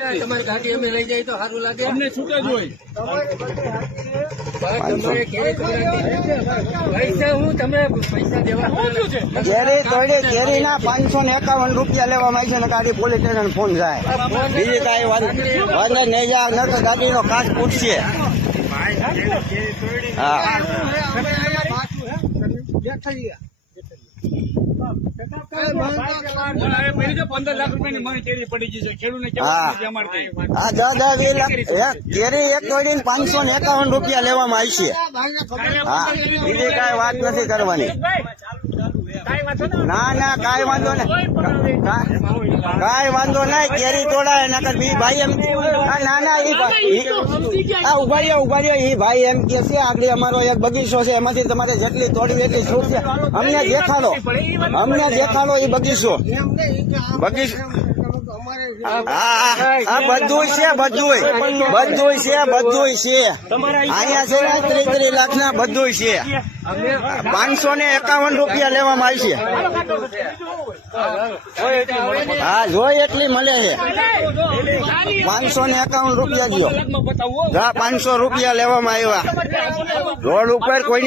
તમારી ગાડી અમે લઈ જાય તો સારું લાગે અમને છૂટે જ હોય પૈસા હું તમે પૈસા દેવા કેરી તોડી કેરી ના 551 રૂપિયા લેવામાં આવી છે ને ગાડી પોલીસ સ્ટેશન ફોન જાય બીજી કઈ વાત નહીં જાય ન તો ગાડી નો કાચ પૂછશે હા 15 લાખ રૂપિયાની મને કેરી પડી ગઈ છે ખેડૂતને હા હા 10-20 લાખ કેરી એક તોડીને 551 રૂપિયા લેવામાં આવી છે હા બીજી કઈ વાત નથી કરવાની ના ના કઈ વાંધો નહીં કઈ વાંધો નહીં કેરી તોડાય નકર બી ભાઈ એમ ના ના ઉભા રહ્યો એ ભાઈ એમ કે છે આગળ અમારો એક બગીચો છે એમાંથી તમારે જેટલી તોડવી એટલી છૂટ છે અમને દેખાડો એ બગીચો હા બધું છે અહીંયા છે ને 30 લાખ ના બધું છે 551 રૂપિયા લેવામાં આવી છે હા જોઈ એટલી મળે છે 551 રૂપિયા દો 500 રૂપિયા લેવામાં આવ્યા રોડ ઉપર કોઈ